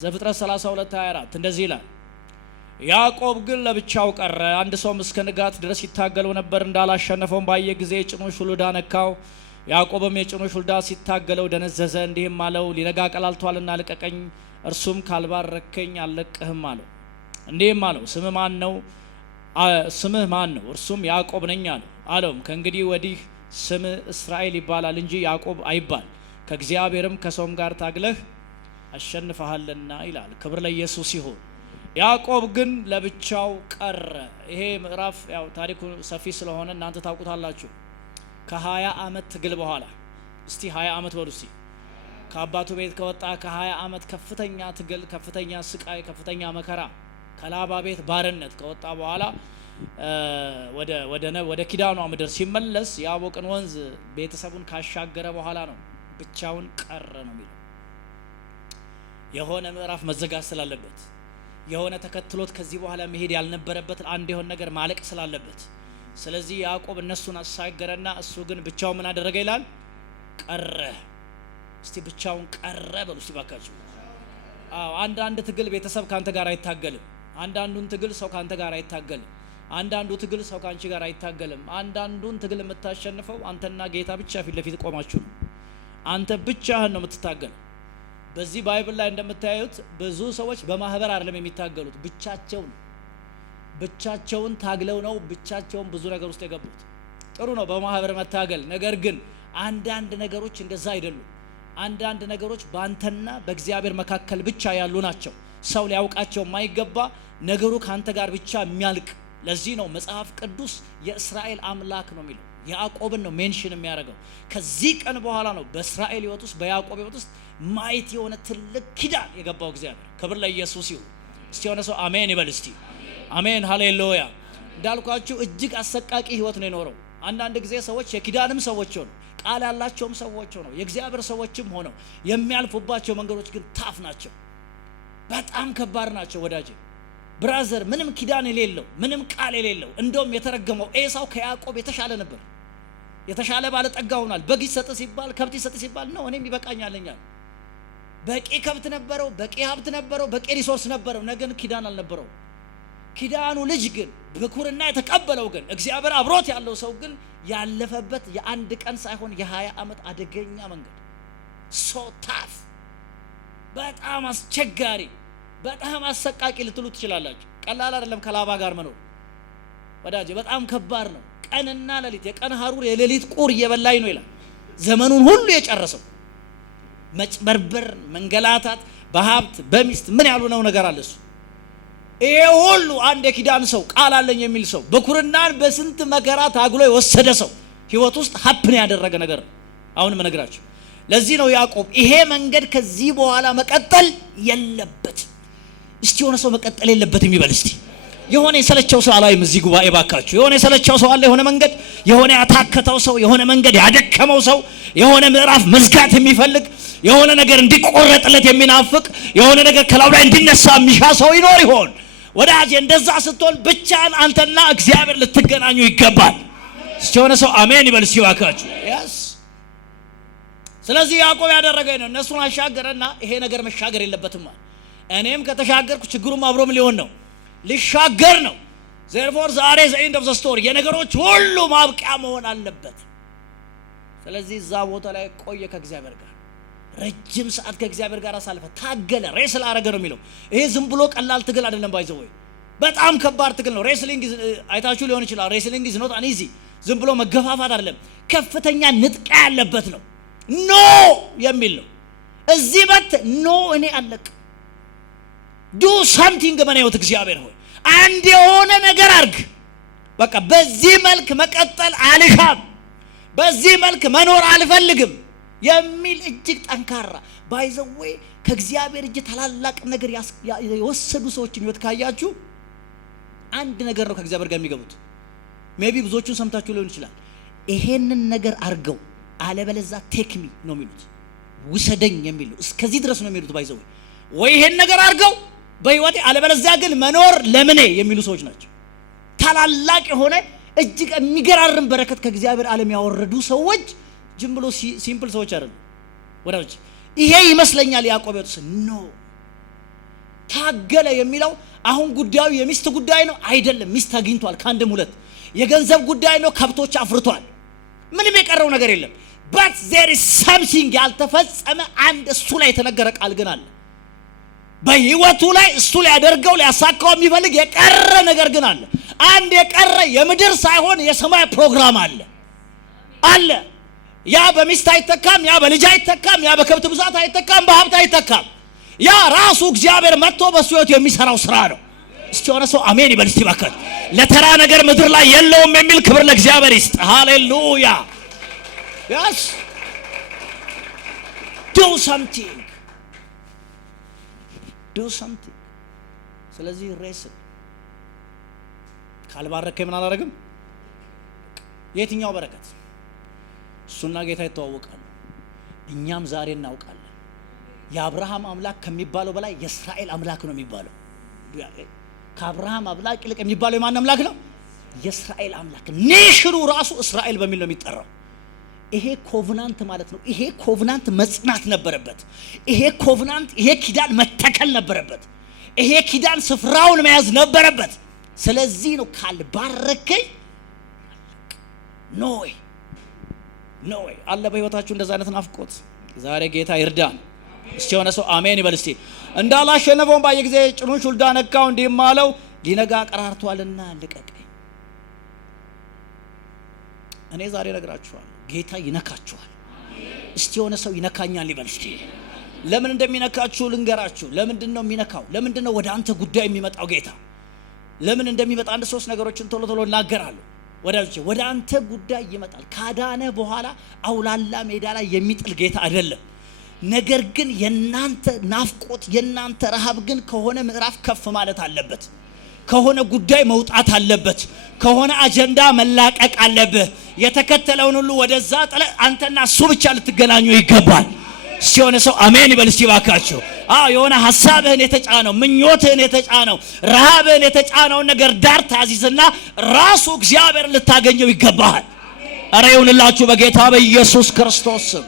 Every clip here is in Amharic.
ዘፍጥረት 32:24 እንደዚህ ይላል። ያዕቆብ ግን ለብቻው ቀረ። አንድ ሰው እስከ ንጋት ድረስ ይታገለው ነበር። እንዳላሸነፈው ባየ ጊዜ የጭኑን ሹልዳ ነካው። ያዕቆብም የጭኑን ሹልዳ ሲታገለው ደነዘዘ። እንዲህም አለው፣ ሊነጋ ቀላልቷልና ልቀቀኝ። እርሱም ካልባረከኝ አልለቅህም አለው። እንዲህም አለው፣ ስምህ ማን ነው? እርሱም ያዕቆብ ነኝ አለው። አለውም ከእንግዲህ ወዲህ ስምህ እስራኤል ይባላል እንጂ ያዕቆብ አይባል፣ ከእግዚአብሔርም ከሰውም ጋር ታግለህ አሸንፈሃልና ይላል። ክብር ለኢየሱስ ይሁን። ያዕቆብ ግን ለብቻው ቀረ። ይሄ ምዕራፍ ያው ታሪኩ ሰፊ ስለሆነ እናንተ ታውቁታላችሁ። ከ20 ዓመት ትግል በኋላ እስቲ 20 ዓመት በሉ እስቲ ከአባቱ ቤት ከወጣ ከ20 ዓመት ከፍተኛ ትግል፣ ከፍተኛ ስቃይ፣ ከፍተኛ መከራ ከላባ ቤት ባርነት ከወጣ በኋላ ወደ ኪዳኗ ምድር ሲመለስ ያቦቅን ወንዝ ቤተሰቡን ካሻገረ በኋላ ነው ብቻውን ቀረ ነው የሚለው። የሆነ ምዕራፍ መዘጋት ስላለበት፣ የሆነ ተከትሎት ከዚህ በኋላ መሄድ ያልነበረበት አንድ የሆነ ነገር ማለቅ ስላለበት፣ ስለዚህ ያዕቆብ እነሱን አሻገረና እሱ ግን ብቻው ምን አደረገ ይላል? ቀረ። እስቲ ብቻውን ቀረ በሉ እስቲ ባካችሁ። አንዳንድ ትግል ቤተሰብ ካንተ ጋር አይታገልም። አንዳንዱን ትግል ሰው ካንተ ጋር አይታገልም። አንዳንዱ ትግል ሰው ካንቺ ጋር አይታገልም። አንዳንዱን ትግል የምታሸንፈው አንተና ጌታ ብቻ ፊት ለፊት ቆማችሁ ነው። አንተ ብቻህን ነው የምትታገለው። በዚህ ባይብል ላይ እንደምታዩት ብዙ ሰዎች በማህበር አይደለም የሚታገሉት፣ ብቻቸውን ታግለው ነው ብቻቸውን ብዙ ነገር ውስጥ የገቡት። ጥሩ ነው በማህበር መታገል፣ ነገር ግን አንዳንድ ነገሮች እንደዛ አይደሉም። አንዳንድ ነገሮች በአንተና በእግዚአብሔር መካከል ብቻ ያሉ ናቸው። ሰው ሊያውቃቸው የማይገባ ነገሩ ካንተ ጋር ብቻ የሚያልቅ። ለዚህ ነው መጽሐፍ ቅዱስ የእስራኤል አምላክ ነው የሚለው። ያዕቆብን ነው ሜንሽን የሚያደርገው። ከዚህ ቀን በኋላ ነው በእስራኤል ሕይወት ውስጥ በያዕቆብ ሕይወት ውስጥ ማየት የሆነ ትልቅ ኪዳን የገባው እግዚአብሔር። ክብር ለኢየሱስ ይሁን። እስቲ የሆነ ሰው አሜን ይበል እስቲ። አሜን ሃሌሉያ። እንዳልኳችሁ እጅግ አሰቃቂ ሕይወት ነው የኖረው። አንዳንድ ጊዜ ሰዎች የኪዳንም ሰዎች ሆነው ቃል ያላቸውም ሰዎች ሆነው የእግዚአብሔር ሰዎችም ሆነው የሚያልፉባቸው መንገዶች ግን ታፍ ናቸው፣ በጣም ከባድ ናቸው። ወዳጄ ብራዘር፣ ምንም ኪዳን የሌለው ምንም ቃል የሌለው እንደውም የተረገመው ኤሳው ከያዕቆብ የተሻለ ነበር። የተሻለ ባለጠጋ ሆኗል። በግ ይሰጥ ሲባል ከብት ይሰጥ ሲባል ነው እኔም ይበቃኛልኛል። በቂ ከብት ነበረው፣ በቂ ሀብት ነበረው፣ በቂ ሪሶርስ ነበረው። ነገር ኪዳን አልነበረው። ኪዳኑ ልጅ ግን ብኩርና የተቀበለው ግን እግዚአብሔር አብሮት ያለው ሰው ግን ያለፈበት የአንድ ቀን ሳይሆን የ20 ዓመት አደገኛ መንገድ ሶ ታፍ፣ በጣም አስቸጋሪ፣ በጣም አሰቃቂ ልትሉ ትችላላችሁ። ቀላል አይደለም ከላባ ጋር መኖር ወዳጄ፣ በጣም ከባድ ነው። ቀንና ሌሊት፣ የቀን ሐሩር የሌሊት ቁር እየበላኝ ነው ይላል። ዘመኑን ሁሉ የጨረሰው መጭበርበር፣ መንገላታት፣ በሀብት በሚስት ምን ያሉ ነው ነገር አለ እሱ። ይሄ ሁሉ አንድ የኪዳን ሰው ቃል አለኝ የሚል ሰው በኩርናን በስንት መከራ ታግሎ የወሰደ ሰው ህይወት ውስጥ ሀፕን ያደረገ ነገር ነው አሁንም እነግራችሁ። ለዚህ ነው ያዕቆብ ይሄ መንገድ ከዚህ በኋላ መቀጠል የለበት። እስቲ የሆነ ሰው መቀጠል የለበትም ይበል እስቲ። የሆነ የሰለቸው ሰው አላይም እዚህ ጉባኤ ባካችሁ። የሆነ የሰለቸው ሰው አለ፣ የሆነ መንገድ፣ የሆነ ያታከተው ሰው፣ የሆነ መንገድ ያደከመው ሰው፣ የሆነ ምዕራፍ መዝጋት የሚፈልግ፣ የሆነ ነገር እንዲቆረጥለት የሚናፍቅ፣ የሆነ ነገር ከላው ላይ እንዲነሳ የሚሻ ሰው ይኖር ይሆን? ወዳጄ እንደዛ ስትሆን ብቻን አንተና እግዚአብሔር ልትገናኙ ይገባል። እስቲ የሆነ ሰው አሜን ይበል እስቲ ባካችሁ። ያስ ስለዚህ ያዕቆብ ያደረገ ነው እነሱን አሻገረና ይሄ ነገር መሻገር የለበትም ማለት እኔም ከተሻገርኩ ችግሩም አብሮም ሊሆን ነው ሊሻገር ነው። therefore ዛሬ the end of the story የነገሮች ሁሉ ማብቂያ መሆን አለበት። ስለዚህ እዛ ቦታ ላይ ቆየ ከእግዚአብሔር ጋር ረጅም ሰዓት ከእግዚአብሔር ጋር አሳልፈ ታገለ። ሬስል አረገ ነው የሚለው። ይሄ ዝም ብሎ ቀላል ትግል አይደለም። ባይዘው በጣም ከባድ ትግል ነው። ሬስሊንግ አይታችሁ ሊሆን ይችላል። ሬስሊንግ is not an easy፣ ዝም ብሎ መገፋፋት አይደለም። ከፍተኛ ንጥቂያ ያለበት ነው። ኖ የሚል ነው። እዚህ በት ኖ እኔ አለቅ do something በኔውት እግዚአብሔር ሆይ አንድ የሆነ ነገር አርግ። በቃ በዚህ መልክ መቀጠል አልሻም፣ በዚህ መልክ መኖር አልፈልግም የሚል እጅግ ጠንካራ ባይዘዌ ከእግዚአብሔር እጅ ታላላቅ ነገር የወሰዱ ሰዎችን ህይወት ካያችሁ አንድ ነገር ነው ከእግዚአብሔር ጋር የሚገቡት። ሜቢ ብዙዎቹን ሰምታችሁ ሊሆን ይችላል። ይሄንን ነገር አርገው አለበለዛ ቴክሚ ነው የሚሉት፣ ውሰደኝ የሚሉ እስከዚህ ድረስ ነው የሚሉት። ባይዘዌ ወይ ይሄን ነገር አርገው በህይወቴ አለበለዚያ ግን መኖር ለምኔ የሚሉ ሰዎች ናቸው። ታላላቅ የሆነ እጅግ የሚገራርም በረከት ከእግዚአብሔር ዓለም ያወረዱ ሰዎች ዝም ብሎ ሲምፕል ሰዎች አይደሉም ወዳጆች። ይሄ ይመስለኛል ያዕቆብ ነው ታገለ የሚለው አሁን ጉዳዩ የሚስት ጉዳይ ነው አይደለም። ሚስት አግኝቷል ከአንድም ሁለት። የገንዘብ ጉዳይ ነው፣ ከብቶች አፍርቷል። ምንም የቀረው ነገር የለም። but there is something ያልተፈጸመ አንድ እሱ ላይ የተነገረ ቃል ግን አለ። በህይወቱ ላይ እሱ ሊያደርገው ሊያሳካው የሚፈልግ የቀረ ነገር ግን አለ። አንድ የቀረ የምድር ሳይሆን የሰማይ ፕሮግራም አለ። ያ በሚስት አይተካም፣ ያ በልጅ አይተካም፣ ያ በከብት ብዛት አይተካም፣ በሀብት አይተካም። ያ ራሱ እግዚአብሔር መጥቶ በሱ ህይወት የሚሰራው ስራ ነው። እስቲ ሆነ ሰው አሜን ይበል እስቲ ባካት። ለተራ ነገር ምድር ላይ የለውም የሚል ክብር ለእግዚአብሔር ይስጥ። ሃሌሉያ። yes do something ስለዚህ ሬስል ካልባረከ ምን አላረግም። የትኛው በረከት? እሱና ጌታ ይተዋወቃሉ። እኛም ዛሬ እናውቃለን። የአብርሃም አምላክ ከሚባለው በላይ የእስራኤል አምላክ ነው የሚባለው። ከአብርሃም አምላክ ይልቅ የሚባለው የማን አምላክ ነው? የእስራኤል አምላክ። ኔሽኑ ራሱ እስራኤል በሚል ነው የሚጠራው። ይሄ ኮቨናንት ማለት ነው። ይሄ ኮቨናንት መጽናት ነበረበት። ይሄ ኮቨናንት፣ ይሄ ኪዳን መተከል ነበረበት። ይሄ ኪዳን ስፍራውን መያዝ ነበረበት። ስለዚህ ነው ካልባረከኝ ኖ ወይ አለ በህይወታችሁ እንደዛ አይነት ናፍቆት። ዛሬ ጌታ ይርዳን። እስቲ ሆነ ሰው አሜን ይበል እስቲ። እንዳላሸነፈው ባየ ጊዜ ጭኑን ሹልዳ ነካው፣ እንዲህም አለው ሊነጋ ቀራርቷልና ልቀቀኝ። እኔ ዛሬ ነግራችኋለሁ ጌታ ይነካችኋል። እስቲ ሆነ ሰው ይነካኛል ይበል እስቲ። ለምን እንደሚነካችሁ ልንገራችሁ። ለምንድን ነው የሚነካው? ለምንድን ነው ወደ አንተ ጉዳይ የሚመጣው ጌታ? ለምን እንደሚመጣ አንድ ሶስት ነገሮችን ቶሎ እናገራለሁ። ወዳጆቼ ወደ አንተ ጉዳይ ይመጣል። ካዳነ በኋላ አውላላ ሜዳ ላይ የሚጥል ጌታ አይደለም። ነገር ግን የናንተ ናፍቆት የናንተ ረሃብ ግን ከሆነ ምዕራፍ ከፍ ማለት አለበት። ከሆነ ጉዳይ መውጣት አለበት። ከሆነ አጀንዳ መላቀቅ አለበት። የተከተለውን ሁሉ ወደዛ ጥለ አንተና እሱ ብቻ ልትገናኙ ይገባል። ሲሆነ ሰው አሜን ይበል እስቲ ባካችሁ። የሆነ ሐሳብህን የተጫነው ምኞትህን የተጫነው ረሃብህን የተጫነው ነገር ዳር ታዚዝና ራሱ እግዚአብሔር ልታገኘው ይገባል። አረ ይሁንላችሁ በጌታ በኢየሱስ ክርስቶስ ስም።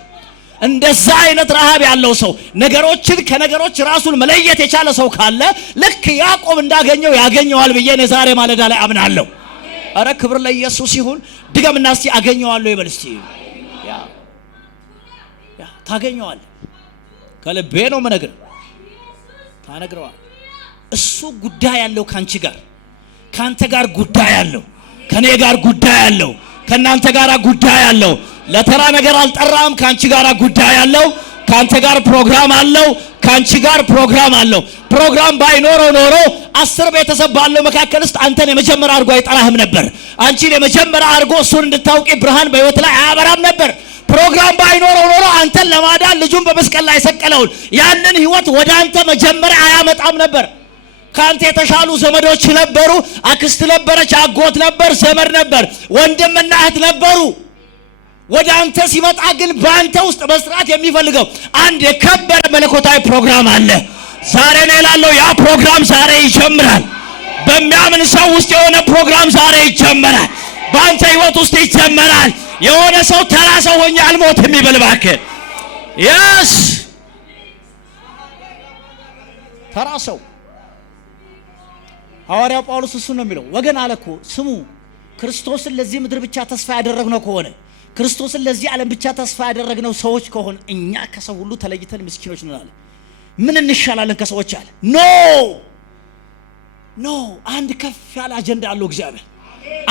እንደዛ አይነት ረሃብ ያለው ሰው ነገሮችን ከነገሮች ራሱን መለየት የቻለ ሰው ካለ ልክ ያዕቆብ እንዳገኘው ያገኘዋል ብዬ ነው ዛሬ ማለዳ ላይ አምናለሁ። አረ ክብር ለኢየሱስ ይሁን። ድገምና እስቲ አገኘዋለሁ ይበል እስቲ። ያ ታገኘዋለህ። ከልቤ ነው መነግር ታነግረዋል። እሱ ጉዳይ ያለው ካንቺ ጋር፣ ካንተ ጋር ጉዳይ ያለው፣ ከኔ ጋር ጉዳይ ያለው፣ ከናንተ ጋር ጉዳይ ያለው። ለተራ ነገር አልጠራም። ካንቺ ጋር ጉዳይ ያለው፣ ካንተ ጋር ፕሮግራም አለው፣ ካንቺ ጋር ፕሮግራም አለው። ፕሮግራም ባይኖረው ኖሮ 10 ቤተሰብ ባለው መካከል ውስጥ አንተን የመጀመሪያ አድርጎ አይጠራህም ነበር። አንቺን የመጀመሪያ አድርጎ እሱን እንድታውቂ ብርሃን በህይወት ላይ አያበራም ነበር። ፕሮግራም ባይኖረው ኖሮ አንተን ለማዳን ልጁን በመስቀል ላይ ሰቀለውን ያንን ህይወት ወደ አንተ መጀመሪያ አያመጣም ነበር። ካንተ የተሻሉ ዘመዶች ነበሩ። አክስት ነበረች፣ አጎት ነበር፣ ዘመድ ነበር፣ ወንድምና እህት ነበሩ። ወደ አንተ ሲመጣ ግን በአንተ ውስጥ መስራት የሚፈልገው አንድ የከበረ መለኮታዊ ፕሮግራም አለ። ዛሬ ነው እላለሁ፣ ያ ፕሮግራም ዛሬ ይጀምራል። በሚያምን ሰው ውስጥ የሆነ ፕሮግራም ዛሬ ይጀምራል። በአንተ ህይወት ውስጥ ይጀምራል። የሆነ ሰው ተራ ሰው ሆኜ አልሞትም ይበል እባክህ። yes ተራ ሰው ሐዋርያው ጳውሎስ እሱ ነው የሚለው። ወገን አለ እኮ ስሙ፣ ክርስቶስን ለዚህ ምድር ብቻ ተስፋ ያደረግነው ከሆነ ክርስቶስን ለዚህ ዓለም ብቻ ተስፋ ያደረግነው ሰዎች ከሆነ እኛ ከሰው ሁሉ ተለይተን ምስኪኖች ነን አለ። ምን እንሻላለን ከሰዎች አለ? ኖ አንድ ከፍ ያለ አጀንዳ አለው እግዚአብሔር።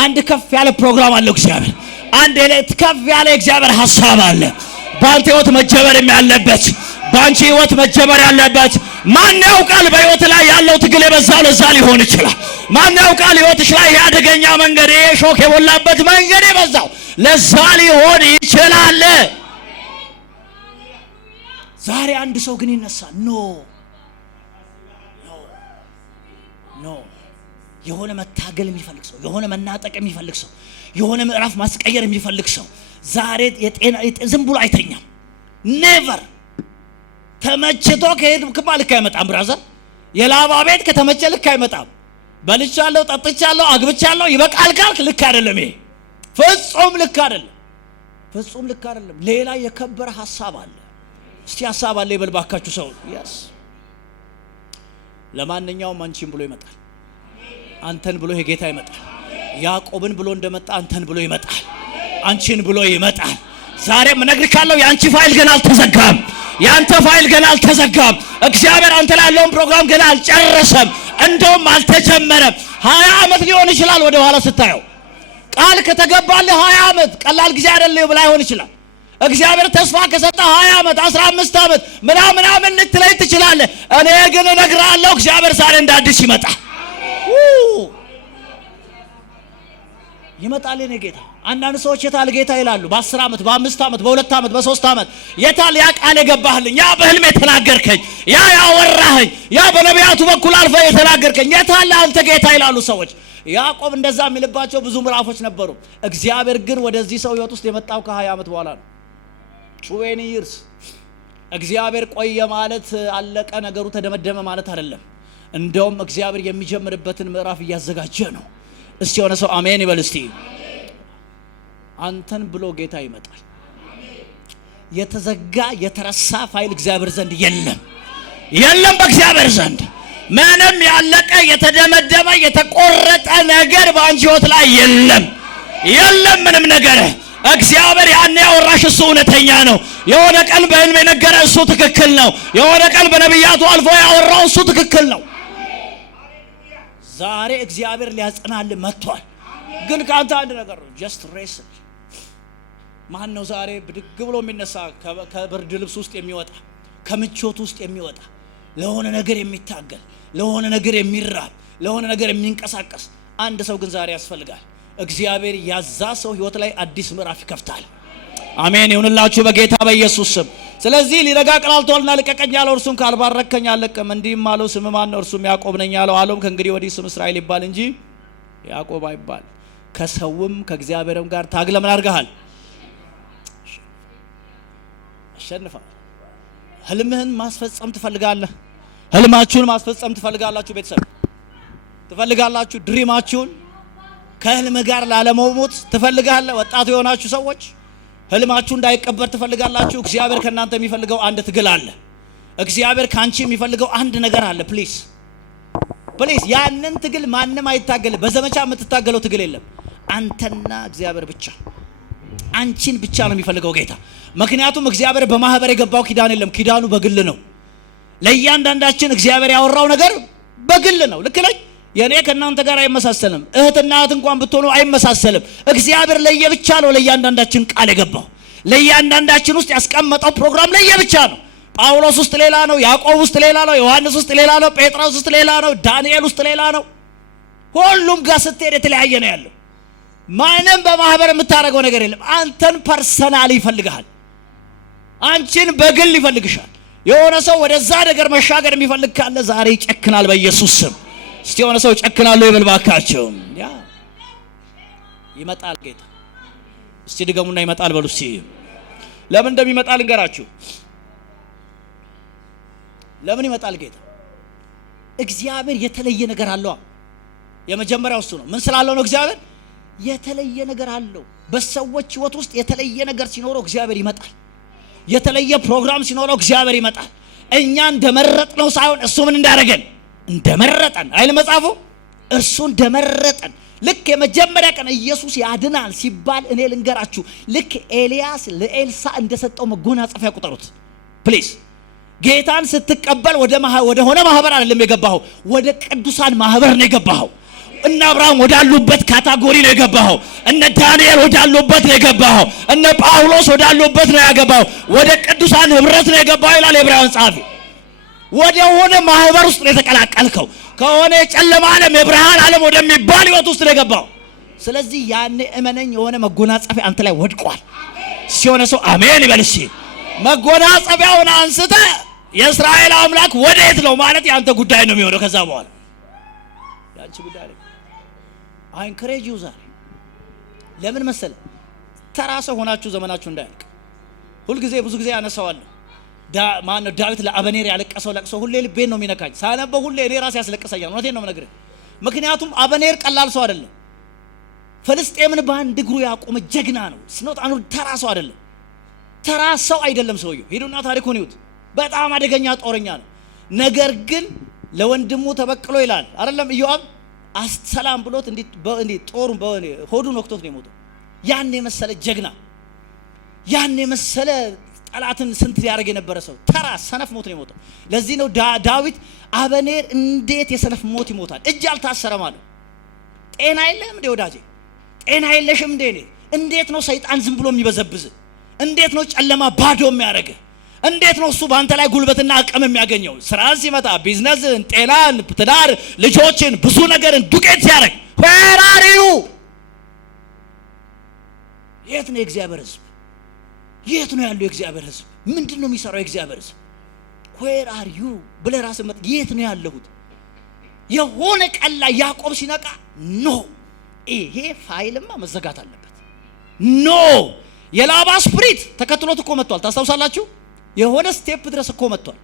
አንድ ከፍ ያለ ፕሮግራም አለው እግዚአብሔር። አንድ ከፍ ያለ እግዚአብሔር ሐሳብ አለ። በአንተ ህይወት መጀመር ያለበት፣ በአንቺ ህይወት መጀመር ያለበት። ማን ያውቃል በህይወት ላይ ያለው ትግል የበዛው ለዛ ሊሆን ይችላል። ማን ያውቃል ህይወትሽ ላይ ያደገኛ መንገድ ሾክ የሞላበት መንገድ የበዛው ለዛ ሊሆን ይችላል። ዛሬ አንድ ሰው ግን ይነሳል። ኖ የሆነ መታገል የሚፈልግ ሰው፣ የሆነ መናጠቅ የሚፈልግ ሰው፣ የሆነ ምዕራፍ ማስቀየር የሚፈልግ ሰው ዛሬ ዝም ብሎ አይተኛም። ኔቨር ተመችቶ ከሄድክማ ልክ አይመጣም። ብራዘር የላባ ቤት ከተመቸ ልክ አይመጣም። በልቻለሁ፣ ጠጥቻለሁ፣ አግብቻለሁ ይበቃል ካልክ ልክ አይደለም። ይሄ ፍጹም ልክ አይደለም። ሌላ የከበረ ሐሳብ አለ። እስቲ ሐሳብ አለ ይበል ባካችሁ ሰው። yes ለማንኛውም አንቺን ብሎ ይመጣል። አንተን ብሎ የጌታ ይመጣል። ያዕቆብን ብሎ እንደመጣ አንተን ብሎ ይመጣል። አንቺን ብሎ ይመጣል። ዛሬም እነግርሻለሁ ያንቺ ፋይል ገና አልተዘጋም። ያንተ ፋይል ገና አልተዘጋም። እግዚአብሔር አንተ ላይ ያለውን ፕሮግራም ገና አልጨረሰም። እንደውም አልተጀመረም። 20 ዓመት ሊሆን ይችላል ወደ ኋላ ስታየው። ቃል ከተገባልህ 20 ዓመት ቀላል ጊዜ አይደለም ላይሆን ይችላል። እግዚአብሔር ተስፋ ከሰጠ 20 ዓመት 15 ዓመት ምናምን ልትለይ ትችላለህ። እኔ ግን እነግርሃለሁ እግዚአብሔር ዛሬ እንደ አዲስ ይመጣል። ይመጣል የኔ ጌታ። አንዳንድ ሰዎች የታል ጌታ ይላሉ። በ10 ዓመት በ5 ዓመት በ2 ዓመት በ3 ዓመት የታል ያ ቃል የገባህልኝ፣ ያ በህልም የተናገርከኝ፣ ያ ያወራኸኝ፣ ያ በነቢያቱ በኩል አልፈ የተናገርከኝ የታል አንተ ጌታ ይላሉ ሰዎች። ያዕቆብ እንደዛ የሚልባቸው ብዙ ምዕራፎች ነበሩ። እግዚአብሔር ግን ወደዚህ ሰው ህይወት ውስጥ የመጣው ከ20 ዓመት በኋላ ነው። 20 years። እግዚአብሔር ቆየ ማለት አለቀ ነገሩ ተደመደመ ማለት አይደለም። እንደውም እግዚአብሔር የሚጀምርበትን ምዕራፍ እያዘጋጀ ነው። እስቲ የሆነ ሰው አሜን ይበል እስቲ። አንተን ብሎ ጌታ ይመጣል። የተዘጋ የተረሳ ፋይል እግዚአብሔር ዘንድ የለም በእግዚአብሔር ዘንድ ምንም ያለቀ የተደመደመ የተቆረጠ ነገር በአንቺ ህይወት ላይ የለም ምንም ነገር። እግዚአብሔር ያን ያወራሽ እሱ እውነተኛ ነው። የሆነ ቀን በህልም የነገረ እሱ ትክክል ነው። የሆነ ቀን በነቢያቱ አልፎ ያወራው እሱ ትክክል ነው። ዛሬ እግዚአብሔር ሊያጸናል መጥቷል። ግን ካንተ አንድ ነገር ነው። ጀስት ሬስል። ማን ነው ዛሬ ብድግ ብሎ የሚነሳ ከብርድ ልብስ ውስጥ የሚወጣ ከምቾት ውስጥ የሚወጣ ለሆነ ነገር የሚታገል ለሆነ ነገር የሚራብ ለሆነ ነገር የሚንቀሳቀስ አንድ ሰው ግን ዛሬ ያስፈልጋል። እግዚአብሔር ያዛ ሰው ህይወት ላይ አዲስ ምዕራፍ ይከፍታል። አሜን ይሁንላችሁ በጌታ በኢየሱስ ስም። ስለዚህ ሊረጋ ቀላልቷልና ልቀቀኝ ያለው እርሱን ካልባረከኝ አልለቅም። እንዲህም አለው ስም ማን ነው? እርሱም ያዕቆብ ነኝ አለው። አለውም ከእንግዲህ ወዲህ ስም እስራኤል ይባል እንጂ ያዕቆብ አይባል። ከሰውም ከእግዚአብሔርም ጋር ታግለ ምን አድርገሃል? አሸንፈሃል። ህልምህን ማስፈጸም ትፈልጋለህ? ህልማችሁን ማስፈጸም ትፈልጋላችሁ? ቤተሰብ ትፈልጋላችሁ? ድሪማችሁን ከህልም ጋር ላለመሞት ትፈልጋለህ? ወጣቱ የሆናችሁ ሰዎች ህልማችሁ እንዳይቀበር ትፈልጋላችሁ? እግዚአብሔር ከእናንተ የሚፈልገው አንድ ትግል አለ። እግዚአብሔር ካንቺ የሚፈልገው አንድ ነገር አለ። ፕሊዝ ያንን ትግል ማንም አይታገልም። በዘመቻ የምትታገለው ትግል የለም። አንተና እግዚአብሔር ብቻ፣ አንቺን ብቻ ነው የሚፈልገው ጌታ። ምክንያቱም እግዚአብሔር በማህበር የገባው ኪዳን የለም። ኪዳኑ በግል ነው። ለእያንዳንዳችን እግዚአብሔር ያወራው ነገር በግል ነው። ልክ ነኝ? የኔ ከእናንተ ጋር አይመሳሰልም። እህትና እህት እንኳን ብትሆኑ አይመሳሰልም። እግዚአብሔር ለየብቻ ነው ለእያንዳንዳችን ቃል የገባው። ለእያንዳንዳችን ውስጥ ያስቀመጠው ፕሮግራም ለየብቻ ነው። ጳውሎስ ውስጥ ሌላ ነው፣ ያዕቆብ ውስጥ ሌላ ነው፣ ዮሐንስ ውስጥ ሌላ ነው፣ ጴጥሮስ ውስጥ ሌላ ነው፣ ዳንኤል ውስጥ ሌላ ነው። ሁሉም ጋር ስትሄድ የተለያየ ነው ያለው። ማንም በማህበር የምታደርገው ነገር የለም። አንተን ፐርሰናል ይፈልግሃል። አንቺን በግል ይፈልግሻል። የሆነ ሰው ወደዛ ነገር መሻገር የሚፈልግ ካለ ዛሬ ይጨክናል በኢየሱስ ስም። እስቲ የሆነ ሰው ጨክናለሁ ይበል ባካችሁ። ያ ይመጣል ጌታ። እስቲ ድገሙና ይመጣል በሉ እስቲ። ለምን እንደሚመጣ ልንገራችሁ። ለምን ይመጣል ጌታ? እግዚአብሔር የተለየ ነገር አለው። የመጀመሪያው እሱ ነው። ምን ስላለው ነው? እግዚአብሔር የተለየ ነገር አለው። በሰዎች ህይወት ውስጥ የተለየ ነገር ሲኖረው እግዚአብሔር ይመጣል። የተለየ ፕሮግራም ሲኖረው እግዚአብሔር ይመጣል። እኛ እንደመረጥነው ሳይሆን እሱ ምን እንዳደረገን እንደመረጠን አይል መጽሐፉ። እርሱ እንደመረጠን ልክ የመጀመሪያ ቀን ኢየሱስ ያድናል ሲባል እኔ ልንገራችሁ፣ ልክ ኤልያስ ለኤልሳ እንደሰጠው መጎናጸፊያ ቁጠሩት ፕሊዝ። ጌታን ስትቀበል ወደ ሆነ ማህበር አይደለም የገባኸው፣ ወደ ቅዱሳን ማህበር ነው የገባኸው። እነ አብርሃም ወዳሉበት ካታጎሪ ነው የገባኸው። እነ ዳንኤል ወዳሉበት ነው የገባኸው። እነ ጳውሎስ ወዳሉበት ነው ያገባኸው። ወደ ቅዱሳን ህብረት ነው የገባኸው ይላል የዕብራውያን ጸሐፊ። ወደ ሆነ ማህበር ውስጥ ነው የተቀላቀልከው። ከሆነ የጨለማ ዓለም የብርሃን ዓለም ወደሚባል ህይወት ውስጥ ነው የገባኸው። ስለዚህ ያኔ እመነኝ የሆነ መጎናጸፊያ አንተ ላይ ወድቋል። ሲሆነ ሰው አሜን ይበል። እሺ መጎናጸፊያውን አንስተ የእስራኤል አምላክ ወዴት ነው ማለት ያንተ ጉዳይ ነው የሚሆነው። ከዛ በኋላ ያንቺ ጉዳይ ነው። አይ ኢንከሬጅ ዩ ዛሬ ለምን መሰለ ተራ ሰው ሆናችሁ ዘመናችሁ እንዳያልቅ ብዙ ጊዜ ያነሳዋለሁ። ማነው ዳዊት ለአበኔር ያለቀሰው ለቅሶ ሁሌ ልቤን ነው የሚነካኝ። ሳነበው ሁሌ እኔ ራሴ ያስለቅሰኛል። እውነቴን ነው የምነግርህ። ምክንያቱም አበኔር ቀላል ሰው አይደለም። ፍልስጤምን በአንድ እግሩ ያቆመ ጀግና ነው። ስኖት አኑ ተራ ሰው አይደለም። ተራ ሰው አይደለም ሰውየው። ሄዱና ታሪኩን ይዩት። በጣም አደገኛ ጦረኛ ነው። ነገር ግን ለወንድሙ ተበቅሎ ይላል አይደለም ኢዮአብ ሰላም ብሎት እንዴ ጦሩን ሆዱን ወቅቶት ነው የሞተው። ያን የመሰለ ጀግና ያን የመሰለ ጠላትን ስንት ያደርግ የነበረ ሰው ተራ ሰነፍ ሞት ነው የሞተው። ለዚህ ነው ዳዊት አበኔር እንዴት የሰነፍ ሞት ይሞታል? እጅ አልታሰረም አለው። ጤና የለህም እንዴ ወዳጄ? ጤና የለሽም እንዴ? እንዴት ነው ሰይጣን ዝም ብሎ የሚበዘብዝ? እንዴት ነው ጨለማ ባዶ የሚያደርግ? እንዴት ነው እሱ በአንተ ላይ ጉልበትና አቅም የሚያገኘው? ስራን ሲመጣ ቢዝነስን፣ ጤናን፣ ትዳር፣ ልጆችን፣ ብዙ ነገርን ዱቄት ሲያደርግ where are you? የት ነው የእግዚአብሔር ሕዝብ? የት ነው ያለው የእግዚአብሔር ሕዝብ? ምንድነው የሚሰራው የእግዚአብሔር ሕዝብ? where are you ብለህ ራስህ የት ነው ያለሁት? የሆነ ቀን ላይ ያዕቆብ ሲነቃ ኖ ይሄ ፋይልማ መዘጋት አለበት። ኖ የላባ ስፕሪት ተከትሎት እኮ መጥቷል። ታስታውሳላችሁ? የሆነ ስቴፕ ድረስ እኮ መጥቷል።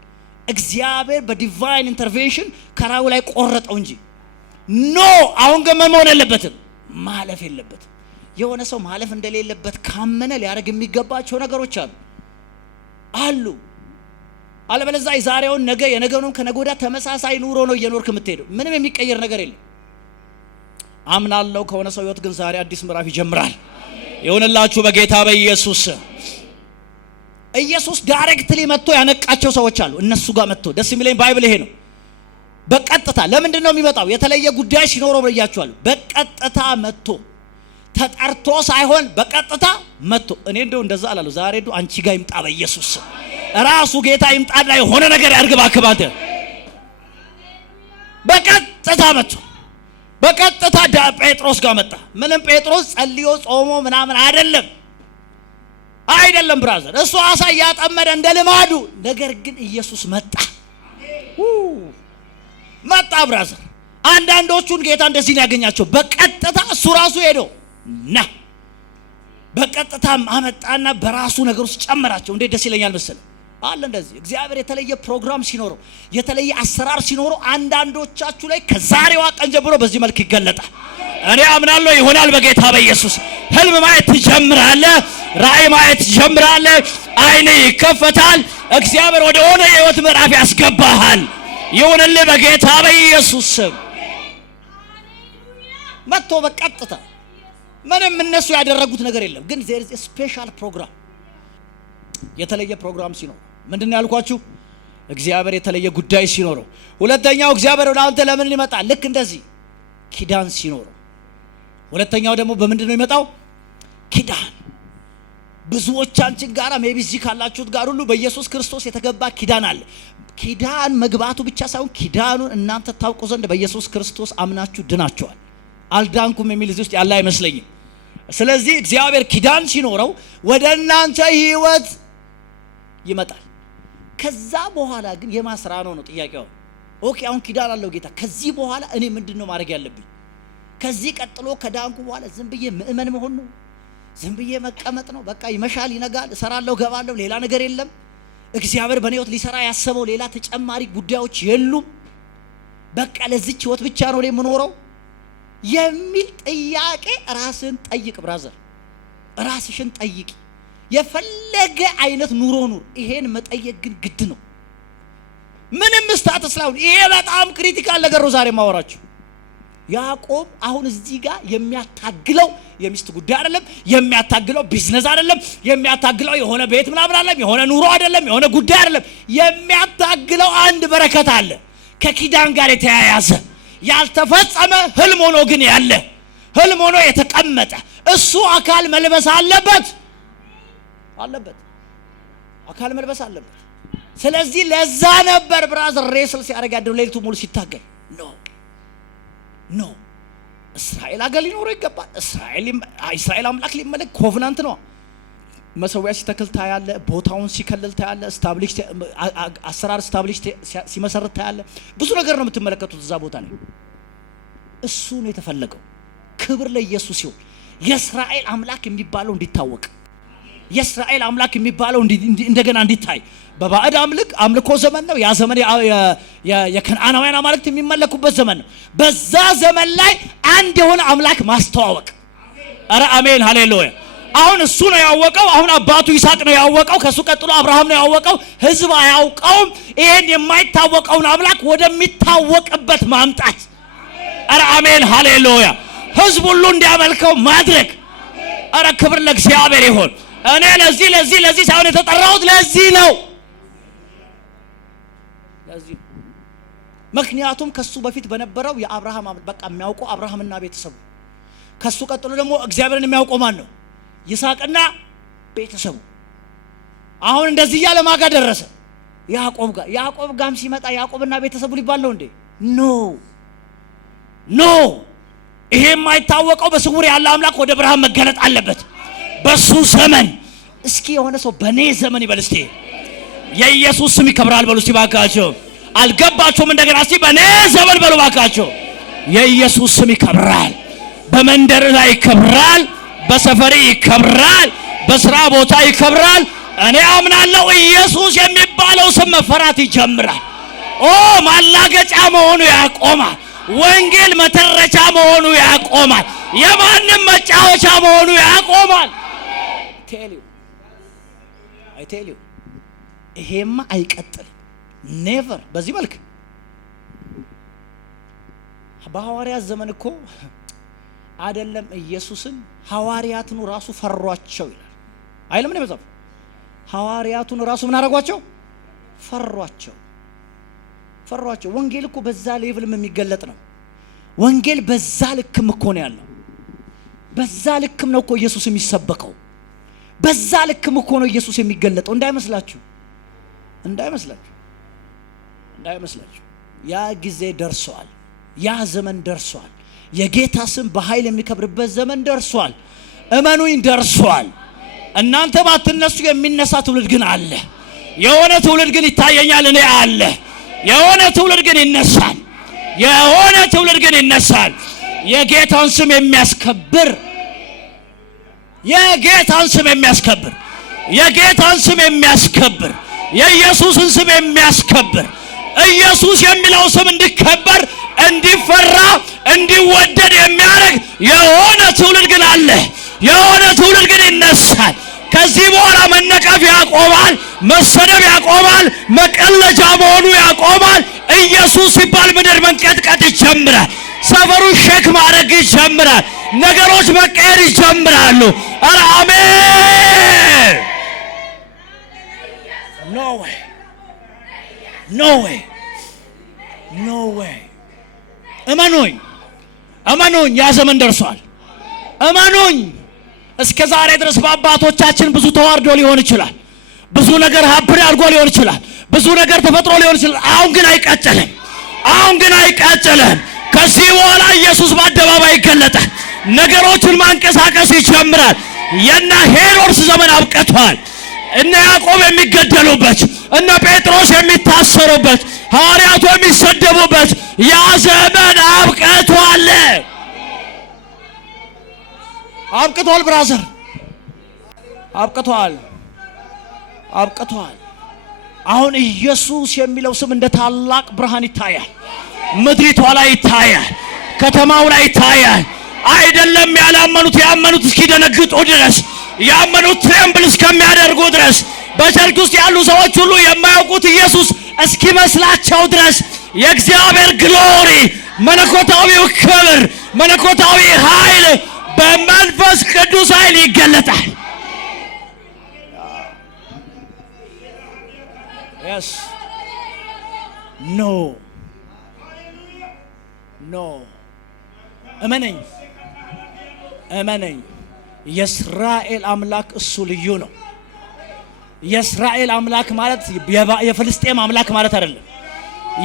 እግዚአብሔር በዲቫይን ኢንተርቬንሽን ከራው ላይ ቆረጠው እንጂ ኖ አሁን ግን መሆን የለበትም፣ ማለፍ የለበትም። የሆነ ሰው ማለፍ እንደሌለበት ካመነ ሊያደርግ የሚገባቸው ነገሮች አሉ። አለበለዚያ የዛሬውን ነገ የነገውን ከነገ ወዲያ ተመሳሳይ ኑሮ ነው እየኖርክ የምትሄደው። ምንም የሚቀየር ነገር የለም። አምናለሁ ከሆነ ሰው ህይወት ግን ዛሬ አዲስ ምዕራፍ ይጀምራል። ይሁንላችሁ በጌታ በኢየሱስ። ኢየሱስ ዳይሬክትሊ መጥቶ ያነቃቸው ሰዎች አሉ። እነሱ ጋር መጥቶ ደስ የሚለኝ ባይብል ይሄ ነው። በቀጥታ ለምንድን ነው የሚመጣው? የተለየ ጉዳይ ሲኖረው ብያችኋለሁ። በቀጥታ መጥቶ ተጠርቶ ሳይሆን በቀጥታ መጥቶ። እኔ እንደዛ አላለሁ። ዛሬ አንቺ ጋር ይምጣ በኢየሱስ ራሱ ጌታ ይምጣና የሆነ ነገር ያድርግ ባክባተ። በቀጥታ መጥቶ በቀጥታ ጴጥሮስ ጋር መጣ። ምንም ጴጥሮስ ጸልዮ ጾሞ ምናምን አይደለም ብራዘር። እሱ አሳ ያጠመደ እንደ ልማዱ። ነገር ግን ኢየሱስ መጣ ብራዘር። አንዳንዶቹን ጌታ እንደዚህ ነው ያገኛቸው። በቀጥታ እሱ ራሱ ሄዶ በቀጥታ አመጣና በራሱ ነገር ውስጥ ጨመራቸው። እንዴት ደስ ይለኛል መሰለ አለ። እንደዚህ እግዚአብሔር የተለየ ፕሮግራም ሲኖረው፣ የተለየ አሰራር ሲኖረው አንዳንዶቻችሁ ላይ ከዛሬዋ ቀን ጀምሮ በዚህ መልክ ይገለጣል። እኔ አምናለሁ ይሆናል በጌታ በኢየሱስ። ህልም ማየት ትጀምራለህ፣ ራእይ ማየት ትጀምራለህ፣ አይን ይከፈታል። እግዚአብሔር ወደ ሆነ የህይወት ምዕራፍ ያስገባሃል። ይሁንልህ በጌታ በኢየሱስ ስም። መጥቶ በቀጥታ ምንም እነሱ ያደረጉት ነገር የለም። ግን there is a special program። የተለየ ፕሮግራም ሲኖር ምንድነው ያልኳችሁ? እግዚአብሔር የተለየ ጉዳይ ሲኖረው። ሁለተኛው እግዚአብሔር ወደ አንተ ለምን ይመጣል? ልክ እንደዚህ ኪዳን ሲኖረው። ሁለተኛው ደግሞ በምንድን ነው የሚመጣው? ኪዳን። ብዙዎቻችን ጋራ ሜቢ እዚህ ካላችሁት ጋር ሁሉ በኢየሱስ ክርስቶስ የተገባ ኪዳን አለ። ኪዳን መግባቱ ብቻ ሳይሆን ኪዳኑን እናንተ ታውቁ ዘንድ በኢየሱስ ክርስቶስ አምናችሁ ድናችኋል። አልዳንኩም የሚል እዚህ ውስጥ ያለ አይመስለኝም። ስለዚህ እግዚአብሔር ኪዳን ሲኖረው ወደ እናንተ ህይወት ይመጣል። ከዛ በኋላ ግን የማስራ ነው ጥያቄው። ኦኬ አሁን ኪዳን አለው ጌታ። ከዚህ በኋላ እኔ ምንድነው ማድረግ ያለብኝ? ከዚህ ቀጥሎ ከዳንኩ በኋላ ዝም ብዬ ምእመን መሆን ነው? ዝም ብዬ መቀመጥ ነው? በቃ ይመሻል፣ ይነጋል፣ እሰራለሁ፣ ገባለሁ፣ ሌላ ነገር የለም? እግዚአብሔር በኔ ህይወት ሊሰራ ያሰበው ሌላ ተጨማሪ ጉዳዮች የሉም? በቃ ለዚች ህይወት ብቻ ነው የምኖረው የሚል ጥያቄ ራስን ጠይቅ ብራዘር። ራስሽን ጠይቂ። የፈለገ አይነት ኑሮ ኑር። ይሄን መጠየቅ ግን ግድ ነው። ምንም ስታተስ ላይ ይሄ በጣም ክሪቲካል ነገር ነው ዛሬ ማወራችሁ። ያዕቆብ አሁን እዚህ ጋር የሚያታግለው የሚስት ጉዳይ አይደለም፣ የሚያታግለው ቢዝነስ አይደለም፣ የሚያታግለው የሆነ ቤት ምናምን አይደለም፣ የሆነ ኑሮ አይደለም፣ የሆነ ጉዳይ አይደለም። የሚያታግለው አንድ በረከት አለ ከኪዳን ጋር የተያያዘ ያልተፈጸመ ህልም ሆኖ ግን ያለ ህልም ሆኖ የተቀመጠ እሱ አካል መልበስ አለበት። አካል መልበስ አለበት። ስለዚህ ለዛ ነበር ብራዘር ሬስል ሲያደርግ ያደረው ሌሊቱ ሙሉ ሲታገል ኖ እስራኤል አገር ሊኖረው ይገባል። እስራኤል አምላክ ሊመለክ ኮቨናንት ነው። መሰዊያ ሲተክል ታያለ፣ ቦታውን ሲከልል ታያለ፣ ስታብሊሽ አሰራር ስታብሊሽ ሲመሰርት ታያለ። ብዙ ነገር ነው የምትመለከቱት እዛ ቦታ ላይ። እሱ ነው የተፈለገው። ክብር ለኢየሱስ ይሁን። የእስራኤል አምላክ የሚባለው እንዲታወቅ፣ የእስራኤል አምላክ የሚባለው እንደገና እንዲታይ። በባዕድ አምልኮ ዘመን ነው ያ ዘመን። የከነዓናውያን አማልክት የሚመለኩበት ዘመን ነው። በዛ ዘመን ላይ አንድ የሆነ አምላክ ማስተዋወቅ። አረ አሜን ሃሌሉያ። አሁን እሱ ነው ያወቀው። አሁን አባቱ ይስሐቅ ነው ያወቀው። ከሱ ቀጥሎ አብርሃም ነው ያወቀው። ህዝብ አያውቀውም። ይሄን የማይታወቀውን አምላክ ወደሚታወቅበት ማምጣት። አረ አሜን ሃሌሉያ። ህዝብ ሁሉ እንዲያመልከው ማድረግ። አረ ክብር ለእግዚአብሔር ይሁን። እኔ ለዚህ ሳይሆን የተጠራሁት ለዚህ ነው። ለዚህ ምክንያቱም ከሱ በፊት በነበረው የአብርሃም በቃ የሚያውቀው አብርሃምና ቤተሰቡ፣ ከሱ ቀጥሎ ደግሞ እግዚአብሔርን የሚያውቀው ማን ነው? ይስሐቅና ቤተሰቡ። አሁን እንደዚህ ያለ ማጋ ደረሰ? ያዕቆብ ጋር። ያዕቆብ ጋም ሲመጣ ያዕቆብና ቤተሰቡ ሊባል ነው እንዴ? ኖ ይሄ የማይታወቀው በስውር ያለ አምላክ ወደ ብርሃን መገለጥ አለበት በሱ ዘመን። እስኪ የሆነ ሰው በኔ ዘመን ይበል እስቲ። የኢየሱስ ስም ይከብራል በሉ እስቲ ባካችሁ። አልገባችሁም? እንደገና እስቲ በኔ ዘመን በሉ ባካችሁ። የኢየሱስ ስም ይከብራል። በመንደር ላይ ይከብራል፣ በሰፈሪ ይከብራል፣ በስራ ቦታ ይከብራል። እኔ አምናለሁ ኢየሱስ የሚባለው ስም መፈራት ይጀምራል። ማላገጫ መሆኑ ያቆማል። ወንጌል መተረቻ መሆኑ ያቆማል። የማንም መጫወቻ መሆኑ ያቆማል። አይ ቴል ዩ ይሄማ አይቀጥልም። ኔቨር በዚህ መልክ በሐዋርያት ዘመን እኮ አይደለም ኢየሱስን ሐዋርያቱን ራሱ ፈሯቸው ይላል አይልም ነው መጽሐፍ። ሐዋርያቱን ራሱ ምን አደረጓቸው? ፈሯቸው። ወንጌል እኮ በዛ ሌቭልም የሚገለጥ ነው። ወንጌል በዛ ልክም እኮ ነው ያለው። በዛ ልክም ነው እኮ ኢየሱስ የሚሰበከው። በዛ ልክም እኮ ነው ኢየሱስ የሚገለጠው። እንዳይመስላችሁ። ያ ጊዜ ደርሷል። ያ ዘመን ደርሷል። የጌታ ስም በኃይል የሚከብርበት ዘመን ደርሷል። እመኑኝ ደርሷል። እናንተ ባትነሱ የሚነሳ ትውልድ ግን አለ። የሆነ ትውልድ ግን ይታየኛል እኔ አለ። የሆነ ትውልድ ግን ይነሳል። የጌታን ስም የሚያስከብር የኢየሱስን ስም የሚያስከብር ኢየሱስ የሚለው ስም እንዲከበር፣ እንዲፈራ፣ እንዲወደድ የሚያደርግ የሆነ ትውልድ ግን አለ። የሆነ ትውልድ ግን ይነሳል። ከዚህ በኋላ መነቀፍ ያቆማል፣ መሰደብ ያቆማል፣ መቀለጃ መሆኑ ያቆማል። ኢየሱስ ሲባል ምድር መንቀጥቀጥ ይጀምራል። ሰፈሩ ሼክ ማድረግ ይጀምራል። ነገሮች መቀየር ይጀምራሉ። አረ አሜን። ኖ ዌይ። እመኑኝ ያ ዘመን ደርሷል። እመኑኝ። እስከ ዛሬ ድረስ በአባቶቻችን ብዙ ተዋርዶ ሊሆን ይችላል። ብዙ ነገር ሀብር አድርጎ ሊሆን ይችላል። ብዙ ነገር ተፈጥሮ ሊሆን ይችላል። አሁን ግን አይቀጥልም። ከዚህ በኋላ ኢየሱስ በአደባባይ ይገለጣል። ነገሮችን ማንቀሳቀስ ይጀምራል። የነ ሄሮድስ ዘመን አብቅቷል። እነ ያዕቆብ የሚገደሉበት፣ እነ ጴጥሮስ የሚታሰሩበት፣ ሐዋርያቱ የሚሰደቡበት ያ ዘመን አብቅቷል። ብራዘር አብቅቷል። አሁን ኢየሱስ የሚለው ስም እንደ ታላቅ ብርሃን ይታያል። ምድሪቷ ላይ ይታያል። ከተማው ላይ ይታያል። አይደለም ያላመኑት ያመኑት እስኪደነግጡ ድረስ፣ ያመኑት ትሬምብል እስከሚያደርጉ ድረስ፣ በቸርች ውስጥ ያሉ ሰዎች ሁሉ የማያውቁት ኢየሱስ እስኪመስላቸው ድረስ የእግዚአብሔር ግሎሪ፣ መለኮታዊው ክብር፣ መለኮታዊ ኃይል በመንፈስ ቅዱስ ኃይል ይገለጣል። yes no እመነኝ የእስራኤል አምላክ እሱ ልዩ ነው። የእስራኤል አምላክ ማለት የፍልስጤም አምላክ ማለት አይደለም።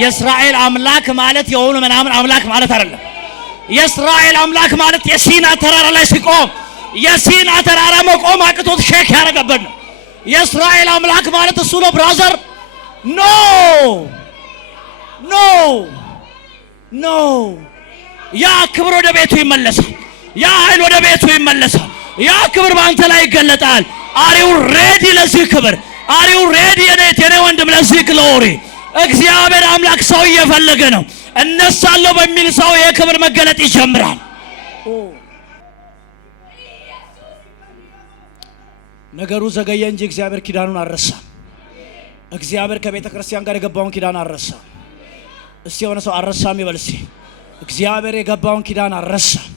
የእስራኤል አምላክ ማለት የሆነ ምናምን አምላክ ማለት አይደለም። የእስራኤል አምላክ ማለት የሲና ተራራ ላይ ሲቆም የሲና ተራራ መቆም አቅቶት ሼክ ያደረገበት ነው። የእስራኤል አምላክ ማለት እሱ ነው ብራዘር። ኖ ያ ክብር ወደ ቤቱ ይመለሳል። ያ ኃይል ወደ ቤቱ ይመለሳል። ያ ክብር በአንተ ላይ ይገለጣል። አሪው ሬዲ ለዚህ ክብር? አሪው ሬዲ የኔ ወንድም ለዚህ ግሎሪ? እግዚአብሔር አምላክ ሰው እየፈለገ ነው። እነሳለሁ በሚል ሰው የክብር መገለጥ ይጀምራል። ነገሩ ዘገየ እንጂ እግዚአብሔር ኪዳኑን አልረሳም። እግዚአብሔር ከቤተ ክርስቲያን ጋር የገባውን ኪዳን አልረሳም። እስቲ የሆነ ሰው አልረሳም ይበል እስቲ። እግዚአብሔር የገባውን ኪዳን አልረሳም።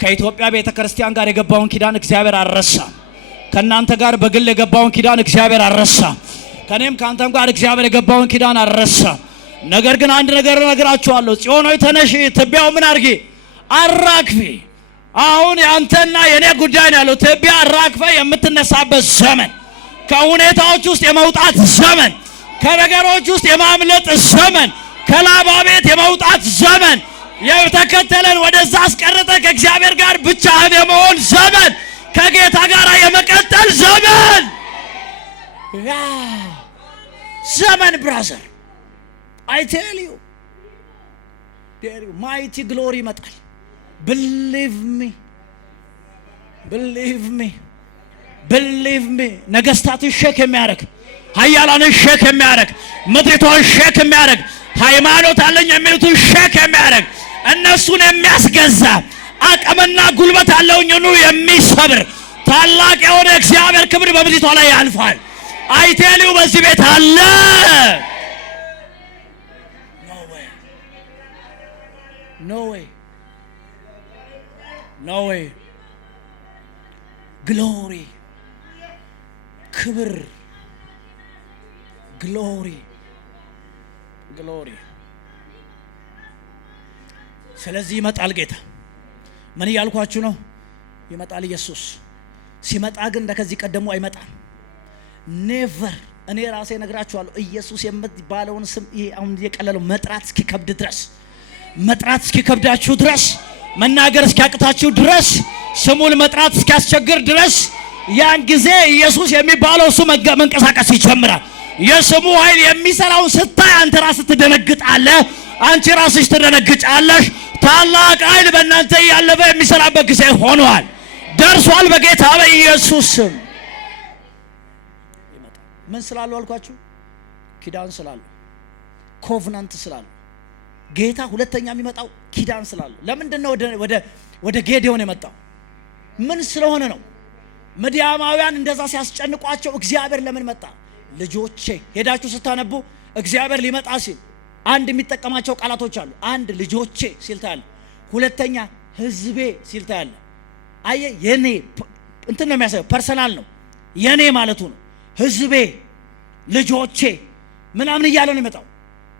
ከኢትዮጵያ ቤተ ክርስቲያን ጋር የገባውን ኪዳን እግዚአብሔር አልረሳም። ከናንተ ጋር በግል የገባውን ኪዳን እግዚአብሔር አልረሳም። ከኔም ካንተም ጋር እግዚአብሔር የገባውን ኪዳን አልረሳም። ነገር ግን አንድ ነገር እነግራችኋለሁ። ጽዮን ሆይ ተነሺ፣ ትቢያው ምን አርጊ? አራግፊ። አሁን ያንተና የኔ ጉዳይ ነው ያለው። ትቢያ አራግፈ የምትነሳበት ዘመን፣ ከሁኔታዎች ውስጥ የመውጣት ዘመን፣ ከነገሮች ውስጥ የማምለጥ ዘመን፣ ከላባ ቤት የመውጣት ዘመን፣ የተከተለን ወደዛ አስቀርጠ ከእግዚአብሔር ጋር ብቻህን የመሆን ዘመን፣ ከጌታ ጋር የመቀጠል ዘመን ዘመን ብራዘር I tell you mighty glory ይመጣል። believe me ነገስታትን ሼክ የሚያደርግ ኃያላንን ሼክ የሚያደርግ ምድሪቷን ሼክ የሚያደርግ ሃይማኖት አለኝ የሚሉትን ሼክ የሚያደርግ እነሱን የሚያስገዛ አቅምና ጉልበት አለውኝ ነው የሚሰብር ታላቅ የሆነ እግዚአብሔር ክብር በምድሪቷ ላይ ያልፋል። I tell you በዚህ ቤት አለ። No way glory ክብር glory ስለዚህ ይመጣል ጌታ። ምን ያልኳችሁ ነው? ይመጣል ኢየሱስ። ሲመጣ ግን እንደከዚህ ቀደሙ አይመጣም። ኔቨር። እኔ ራሴ ነግራችኋለሁ። ኢየሱስ የምትባለውን ስም ይሄ አሁን የቀለለው መጥራት እስኪከብድ ድረስ መጥራት እስኪከብዳችሁ ድረስ መናገር እስኪያቅታችሁ ድረስ ስሙን መጥራት እስኪያስቸግር ድረስ ያን ጊዜ ኢየሱስ የሚባለው ስም መንቀሳቀስ ይጀምራል። የስሙ ኃይል የሚሰራውን ስታይ አንተ ራስህ ትደነግጣለህ። አንቺ ራስሽ ትደነግጫለሽ። ታላቅ ኃይል በእናንተ ያለፈ የሚሰራበት ጊዜ ሆኗል፣ ደርሷል። በጌታ በኢየሱስ ስም ምን ስላለው አልኳችሁ? ኪዳን ስላለው፣ ኮቨናንት ስላለው። ጌታ ሁለተኛ የሚመጣው ኪዳን ስላለው። ለምንድን ነው ወደ ጌዴዎን የመጣው? ምን ስለሆነ ነው? ምድያማውያን እንደዛ ሲያስጨንቋቸው እግዚአብሔር ለምን መጣ? ልጆቼ ሄዳችሁ ስታነቡ እግዚአብሔር ሊመጣ ሲል አንድ የሚጠቀማቸው ቃላቶች አሉ። አንድ ልጆቼ ሲል ታያለ። ሁለተኛ ህዝቤ ሲል ታያለ። አየ የኔ እንትን ነው የሚያሳየው፣ ፐርሰናል ነው፣ የኔ ማለቱ ነው። ህዝቤ ልጆቼ ምናምን እያለ ነው የሚመጣው።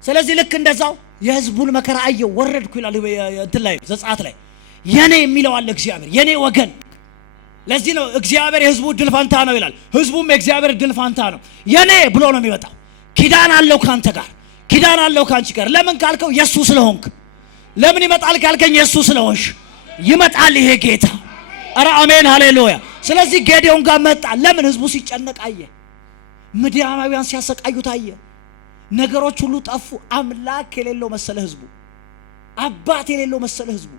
ስለዚህ ልክ እንደዛው የህዝቡን መከራ አየው ወረድኩ ይላል እንትን ላይ ዘጸአት ላይ የኔ የሚለው አለ እግዚአብሔር የኔ ወገን። ለዚህ ነው እግዚአብሔር የህዝቡ ድል ፋንታ ነው ይላል። ህዝቡም የእግዚአብሔር ድል ፋንታ ነው። የኔ ብሎ ነው የሚመጣው። ኪዳን አለው ካንተ ጋር፣ ኪዳን አለው ካንቺ ጋር። ለምን ካልከው የሱ ስለሆንክ። ለምን ይመጣል ካልከኝ የሱ ስለሆንሽ ይመጣል ይሄ ጌታ። ኧረ አሜን ሃሌሉያ። ስለዚህ ጌዴዎን ጋር መጣ። ለምን? ህዝቡ ሲጨነቅ አየ። ምድያማውያን ሲያሰቃዩት አየ። ነገሮች ሁሉ ጠፉ። አምላክ የሌለው መሰለ ህዝቡ፣ አባት የሌለው መሰለ ህዝቡ።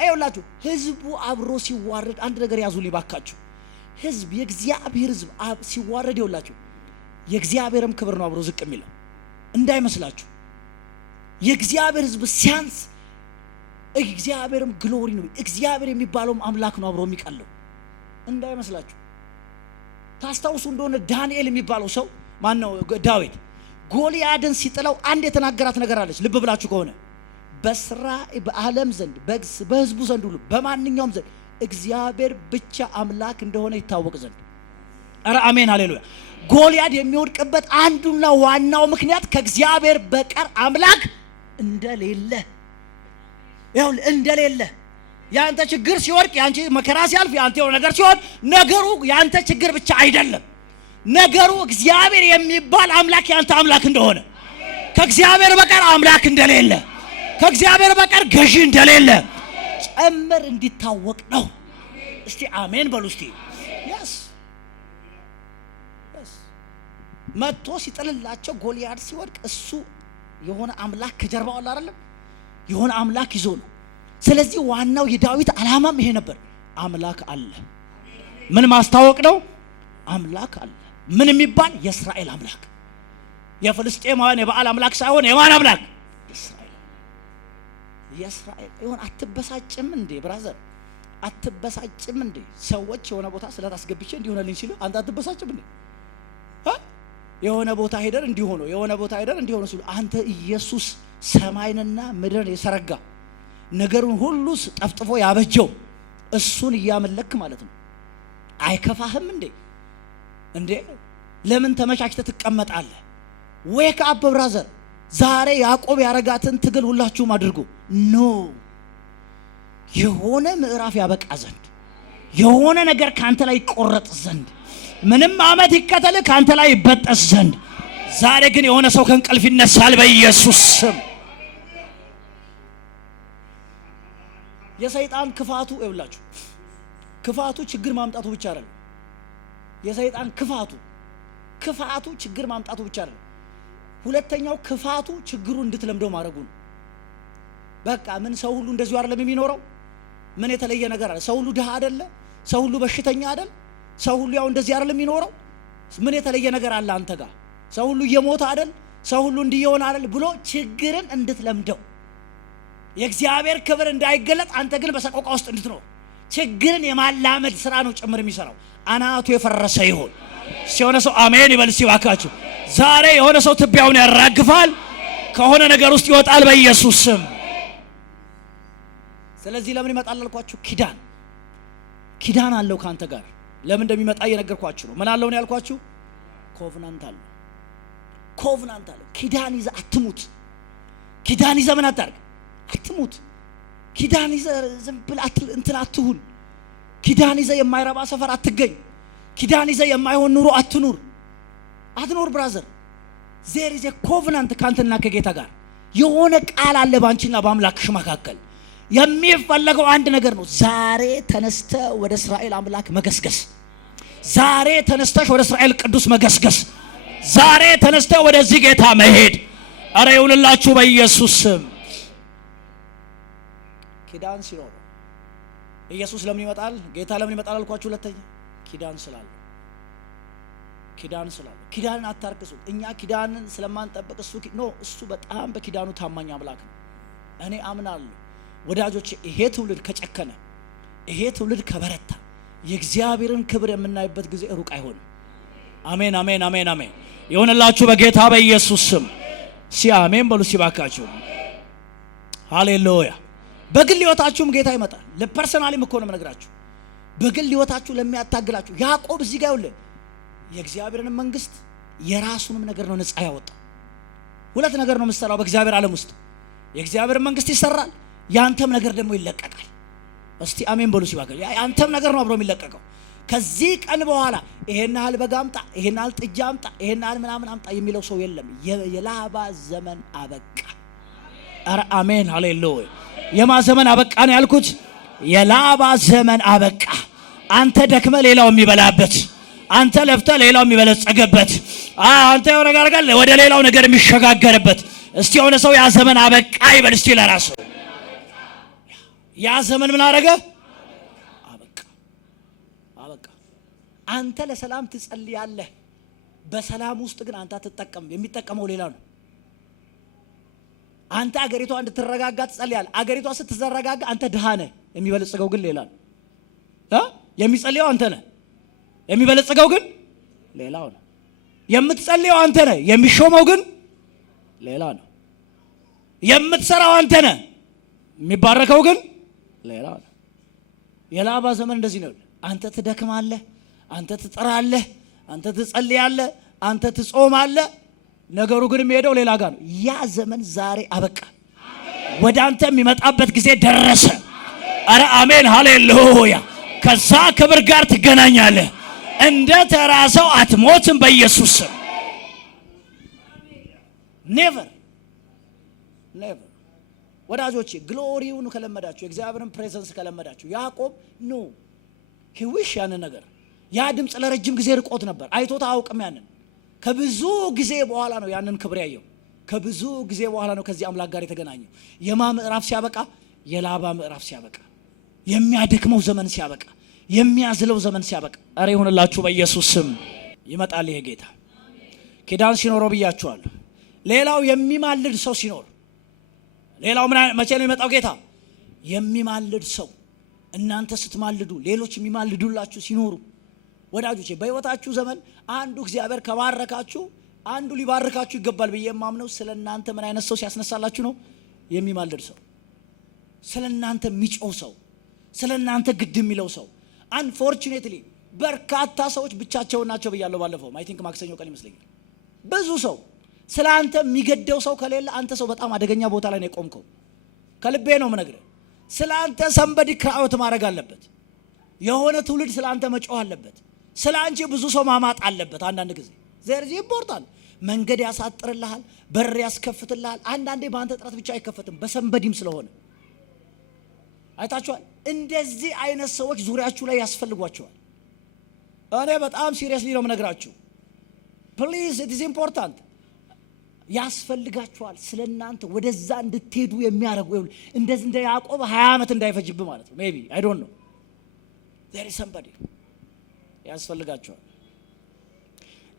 አይውላችሁ ህዝቡ አብሮ ሲዋረድ አንድ ነገር ያዙልኝ ባካችሁ። ህዝብ የእግዚአብሔር ህዝብ ሲዋረድ ይውላችሁ የእግዚአብሔርም ክብር ነው አብሮ ዝቅ የሚለው እንዳይመስላችሁ። የእግዚአብሔር ህዝብ ሲያንስ እግዚአብሔርም ግሎሪ ነው። እግዚአብሔር የሚባለውም አምላክ ነው አብሮ የሚቀለው እንዳይመስላችሁ። ታስታውሱ እንደሆነ ዳንኤል የሚባለው ሰው ማን ነው? ዳዊት ጎልያድን ሲጥለው አንድ የተናገራት ነገር አለች። ልብ ብላችሁ ከሆነ በዓለም ዘንድ በህዝቡ ዘንድ ሁሉ በማንኛውም ዘንድ እግዚአብሔር ብቻ አምላክ እንደሆነ ይታወቅ ዘንድ። ኧረ አሜን ሃሌሉያ። ጎልያድ የሚወድቅበት አንዱና ዋናው ምክንያት ከእግዚአብሔር በቀር አምላክ እንደሌለ ያው እንደሌለ። ያንተ ችግር ሲወድቅ፣ ያንቺ መከራ ሲያልፍ፣ ያንተ የሆነ ነገር ሲሆን ነገሩ ያንተ ችግር ብቻ አይደለም። ነገሩ እግዚአብሔር የሚባል አምላክ ያንተ አምላክ እንደሆነ፣ ከእግዚአብሔር በቀር አምላክ እንደሌለ፣ ከእግዚአብሔር በቀር ገዢ እንደሌለ ጨምር እንዲታወቅ ነው። እስቲ አሜን በሉ እስቲ። yes መጥቶ ሲጥልላቸው ጎልያድ ሲወድቅ እሱ የሆነ አምላክ ከጀርባው አለ አይደለም፣ የሆነ አምላክ ይዞ ነው። ስለዚህ ዋናው የዳዊት ዓላማም ይሄ ነበር። አምላክ አለ። ምን ማስታወቅ ነው? አምላክ አለ። ምን የሚባል? የእስራኤል አምላክ። የፍልስጤማውያን የበዓል አምላክ ሳይሆን የማን አምላክ? የእስራኤል። ይሁን። አትበሳጭም እንዴ ብራዘር? አትበሳጭም እንዴ? ሰዎች የሆነ ቦታ ስለታስገብቼ እንዲሆነልኝ ሲሉ አንተ አትበሳጭም እንዴ? የሆነ ቦታ ሄደን እንዲሆነ የሆነ ቦታ ሄደን እንዲሆነ ሲሉ አንተ ኢየሱስ ሰማይንና ምድርን የሰረጋ ነገሩን ሁሉ ጠፍጥፎ ያበጀው እሱን እያመለክ ማለት ነው። አይከፋህም እንዴ? እንዴ ለምን ተመቻችተህ ትቀመጣለህ? ዌክ አፕ ብራዘር። ዛሬ ያዕቆብ ያረጋትን ትግል ሁላችሁም አድርጉ። ኖ የሆነ ምዕራፍ ያበቃ ዘንድ የሆነ ነገር ካንተ ላይ ይቆረጥ ዘንድ ምንም አመት ይከተል ካንተ ላይ ይበጠስ ዘንድ ዛሬ ግን የሆነ ሰው ከእንቅልፍ ይነሳል በኢየሱስ ስም። የሰይጣን ክፋቱ ይውላችሁ፣ ክፋቱ ችግር ማምጣቱ ብቻ አይደለም። የሰይጣን ክፋቱ ችግር ማምጣቱ ብቻ አይደለም። ሁለተኛው ክፋቱ ችግሩ እንድትለምደው ማድረጉ ነው። በቃ ምን ሰው ሁሉ እንደዚሁ አይደለም የሚኖረው? ምን የተለየ ነገር አለ? ሰው ሁሉ ድሃ አይደለ? ሰው ሁሉ በሽተኛ አይደል? ሰው ሁሉ ያው እንደዚህ አይደለም የሚኖረው? ምን የተለየ ነገር አለ አንተ ጋር? ሰው ሁሉ እየሞተ አይደል? ሰው ሁሉ እንዲየሆነ አይደል ብሎ ችግርን እንድትለምደው የእግዚአብሔር ክብር እንዳይገለጥ አንተ ግን በሰቆቃ ውስጥ እንድትኖር ችግርን የማላመድ ስራ ነው ጭምር የሚሰራው። አናቱ የፈረሰ ይሁን። ሲሆነ ሰው አሜን ይበል ሲባካችሁ። ዛሬ የሆነ ሰው ትቢያውን ያራግፋል፣ ከሆነ ነገር ውስጥ ይወጣል በኢየሱስ ስም። ስለዚህ ለምን ይመጣል አልኳችሁ? ኪዳን አለው ካንተ ጋር። ለምን እንደሚመጣ እየነገርኳችሁ ነው። ምን አለው ነው ያልኳችሁ? ኮቨናንት አለው። ኪዳን ይዘህ አትሙት። ኪዳን ይዘህ ምን አታርግ? አትሙት። ኪዳን ይዘህ ዝም ብለህ እንትን አትሁን። ኪዳን ይዘህ የማይረባ ሰፈር አትገኝ። ኪዳን ይዘህ የማይሆን ኑሮ አትኑር ብራዘር። ዜር ኢዝ ኤ ኮቨናንት ካንተና ከጌታ ጋር የሆነ ቃል አለ ባንቺና በአምላክሽ መካከል። የሚፈለገው አንድ ነገር ነው። ዛሬ ተነስተ ወደ እስራኤል አምላክ መገስገስ። ዛሬ ተነስተሽ ወደ እስራኤል ቅዱስ መገስገስ። ዛሬ ተነስተ ወደዚህ ጌታ መሄድ። አረ ይሁንላችሁ በኢየሱስ ስም። ኪዳን ሲኖር ኢየሱስ ለምን ይመጣል? ጌታ ለምን ይመጣል አልኳችሁ? ሁለተኛ ኪዳን ስላለ። ኪዳንን አታርክሱት። እኛ ኪዳንን ስለማንጠብቅ እሱ በጣም በኪዳኑ ታማኝ አምላክ ነው። እኔ አምናለሁ ወዳጆች፣ ይሄ ትውልድ ከጨከነ፣ ይሄ ትውልድ ከበረታ የእግዚአብሔርን ክብር የምናይበት ጊዜ ሩቅ አይሆንም። አሜን አሜን አሜን አሜን ይሁንላችሁ በጌታ በኢየሱስ ስም። አሜን በሉ ሲባካችሁ። ሃሌሉያ። በግል ህይወታችሁም ጌታ ይመጣል። ለፐርሰናሊም እኮ ነው የምነግራችሁ። በግል ህይወታችሁ ለሚያታግላችሁ ያዕቆብ እዚህ ጋር ይኸውልህ የእግዚአብሔርን መንግስት የራሱንም ነገር ነው ነፃ ያወጣው። ሁለት ነገር ነው የምትሰራው በእግዚአብሔር ዓለም ውስጥ። የእግዚአብሔር መንግስት ይሰራል፣ ያንተም ነገር ደግሞ ይለቀቃል። እስቲ አሜን በሉ ሲባካችሁ። ያንተም ነገር ነው አብሮ የሚለቀቀው። ከዚህ ቀን በኋላ ይሄን ያህል በግ አምጣ፣ ይሄን ያህል ጥጃ አምጣ፣ ይሄን ያህል ምናምን አምጣ የሚለው ሰው የለም። የላባ ዘመን አበቃ። አረ አሜን ሃሌሉያ። የማ ዘመን አበቃ ነው ያልኩት? የላባ ዘመን አበቃ። አንተ ደክመ ሌላው የሚበላበት፣ አንተ ለፍተ ሌላው የሚበለጸገበት፣ አንተ የሆነ ነገር ወደ ሌላው ነገር የሚሸጋገርበት። እስቲ የሆነ ሰው ያ ዘመን አበቃ ይበል እስቲ ለራሱ። ያ ዘመን ምን አረገ? አበቃ። አንተ ለሰላም ትጸልያለህ፣ በሰላም ውስጥ ግን አንተ አትጠቀም። የሚጠቀመው ሌላ ነው። አንተ አገሪቷ እንድትረጋጋ ትጸልያለህ። አገሪቷ ስትዘረጋጋ አንተ ድሃ ነህ፣ የሚበለጽገው ግን ሌላ ነው። የሚጸልየው አንተ ነህ፣ የሚበለጽገው ግን ሌላው ነው። የምትጸልየው አንተ ነህ፣ የሚሾመው ግን ሌላ ነው። የምትሰራው አንተ ነህ፣ የሚባረከው ግን ሌላ ነው። የላባ ዘመን እንደዚህ ነው። አንተ ትደክማለህ፣ አንተ ትጥራለህ፣ አንተ ትጸልያለህ፣ አንተ ትጾማለህ። ነገሩ ግን የሚሄደው ሌላ ጋር ነው። ያ ዘመን ዛሬ አበቃ። ወደ አንተ የሚመጣበት ጊዜ ደረሰ። አረ አሜን ሃሌሉያ። ከዛ ክብር ጋር ትገናኛለህ። እንደ ተራ ሰው አትሞትም በኢየሱስ ስም። ኔቨር ወዳጆቼ፣ ግሎሪውን ከለመዳችሁ፣ የእግዚአብሔርን ፕሬዘንስ ከለመዳችሁ፣ ያዕቆብ ሂዊሽ ያንን ነገር ያ ድምፅ ለረጅም ጊዜ ርቆት ነበር። አይቶታ አውቅም። ያንን ከብዙ ጊዜ በኋላ ነው ያንን ክብር ያየው። ከብዙ ጊዜ በኋላ ነው ከዚህ አምላክ ጋር የተገናኘው። የማ ምዕራፍ ሲያበቃ? የላባ ምዕራፍ ሲያበቃ፣ የሚያደክመው ዘመን ሲያበቃ፣ የሚያዝለው ዘመን ሲያበቃ። አረ ይሁንላችሁ በኢየሱስ ስም። ይመጣል ይሄ ጌታ። ኪዳን ሲኖረው ብያችኋለሁ። ሌላው የሚማልድ ሰው ሲኖር፣ ሌላው መቼ ነው የሚመጣው ጌታ? የሚማልድ ሰው። እናንተ ስትማልዱ ሌሎች የሚማልዱላችሁ ሲኖሩ ወዳጆቼ በህይወታችሁ ዘመን አንዱ እግዚአብሔር ከባረካችሁ አንዱ ሊባርካችሁ ይገባል ብዬ የማምነው ስለናንተ ምን አይነት ሰው ሲያስነሳላችሁ ነው? የሚማልድ ሰው፣ ስለናንተ የሚጮህ ሰው፣ ስለናንተ ግድ የሚለው ሰው። አንፎርቹኔትሊ በርካታ ሰዎች ብቻቸውን ናቸው ብያለሁ ባለፈው አይ ቲንክ ማክሰኞ ቀን ይመስለኛል። ብዙ ሰው ስላንተ የሚገደው ሰው ከሌለ አንተ ሰው በጣም አደገኛ ቦታ ላይ ነው የቆምከው። ከልቤ ነው የምነግርህ። ስላንተ ሰንበዲ ክራውት ማድረግ አለበት። የሆነ ትውልድ ስላንተ መጮህ አለበት። ስላንቺ ብዙ ሰው ማማጥ አለበት። አንዳንድ ጊዜ ዘርዚ ይፖርታል። መንገድ ያሳጥርልሃል፣ በር ያስከፍትልሃል። አንዳንዴ በአንተ ጥረት ብቻ አይከፈትም፣ በሰንበዲም ስለሆነ አይታችኋል። እንደዚህ አይነት ሰዎች ዙሪያችሁ ላይ ያስፈልጓቸዋል። እኔ በጣም ሲሪየስሊ ነው የምነግራችሁ። ፕሊዝ ኢት ኢዝ ኢምፖርታንት። ያስፈልጋችኋል። ስለናንተ ወደዛ እንድትሄዱ የሚያደርጉ እንደዚህ እንደ ያዕቆብ 20 ዓመት እንዳይፈጅብ ማለት ነው። ሜቢ አይ ዶንት ኖ there is somebody ያስፈልጋችኋል።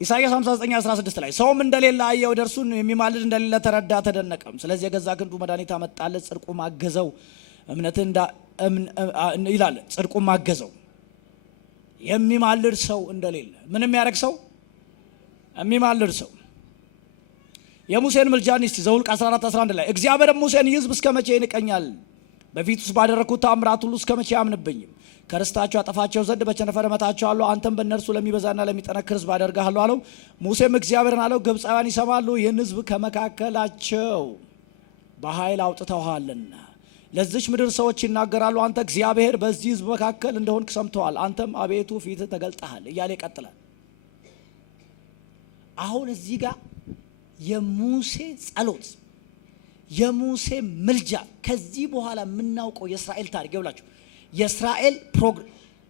ኢሳይያስ 59:16 ላይ ሰውም እንደሌለ አየ፣ ወደ እርሱን የሚማልድ እንደሌለ ተረዳ ተደነቀም። ስለዚህ የገዛ ክንዱ መድኃኒት አመጣለት፣ ጽድቁ ማገዘው ይላል። ጽድቁ ማገዘው የሚማልድ ሰው እንደሌለ ምን የሚያደርግ ሰው? የሚማልድ ሰው። የሙሴን ምልጃን እስቲ ዘኍልቍ 14:11 ላይ እግዚአብሔር ሙሴን ይህ ሕዝብ እስከ መቼ ይንቀኛል? በፊቱስ ባደረግኩት ተአምራት ሁሉ እስከ መቼ አያምንብኝም? ከርስታቸው አጠፋቸው ዘንድ በቸነፈር እመታቸዋለሁ፣ አንተም በእነርሱ ለሚበዛና ለሚጠነክር ሕዝብ አደርግሃለሁ አለው። ሙሴም እግዚአብሔርን አለው ግብፃውያን ይሰማሉ፣ ይህን ሕዝብ ከመካከላቸው በኃይል አውጥተውሃልና ለዚች ምድር ሰዎች ይናገራሉ፣ አንተ እግዚአብሔር በዚህ ሕዝብ መካከል እንደሆንክ ሰምተዋል፣ አንተም አቤቱ ፊትህ ተገልጠሃል እያለ ይቀጥላል። አሁን እዚህ ጋር የሙሴ ጸሎት፣ የሙሴ ምልጃ፣ ከዚህ በኋላ የምናውቀው የእስራኤል ታሪክ ይውላችሁ።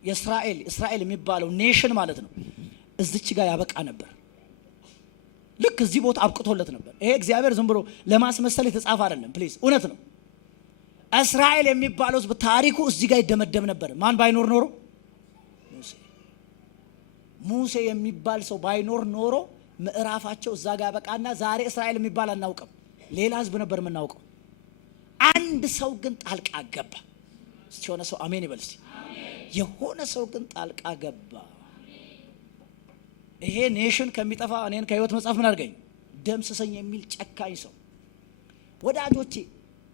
የእስራኤል የሚባለው ኔሽን ማለት ነው እዚች ጋር ያበቃ ነበር። ልክ እዚህ ቦታ አብቅቶለት ነበር። ይሄ እግዚአብሔር ዝም ብሎ ለማስመሰል የተጻፈ አይደለም። ፕሊዝ እውነት ነው። እስራኤል የሚባለው ሕዝብ ታሪኩ እዚህ ጋር ይደመደም ነበር። ማን ባይኖር ኖሮ? ሙሴ የሚባል ሰው ባይኖር ኖሮ ምዕራፋቸው እዛ ጋር ያበቃና ዛሬ እስራኤል የሚባል አናውቅም። ሌላ ሕዝብ ነበር የምናውቀው። አንድ ሰው ግን ጣልቃ ገባ። እስቲ የሆነ ሰው አሜን ይበል እስቲ። የሆነ ሰው ግን ጣልቃ ገባ። ይሄ ኔሽን ከሚጠፋ እኔን ከህይወት መጽሐፍ ምን አድርገኝ ደምስሰኝ የሚል ጨካኝ ሰው። ወዳጆቼ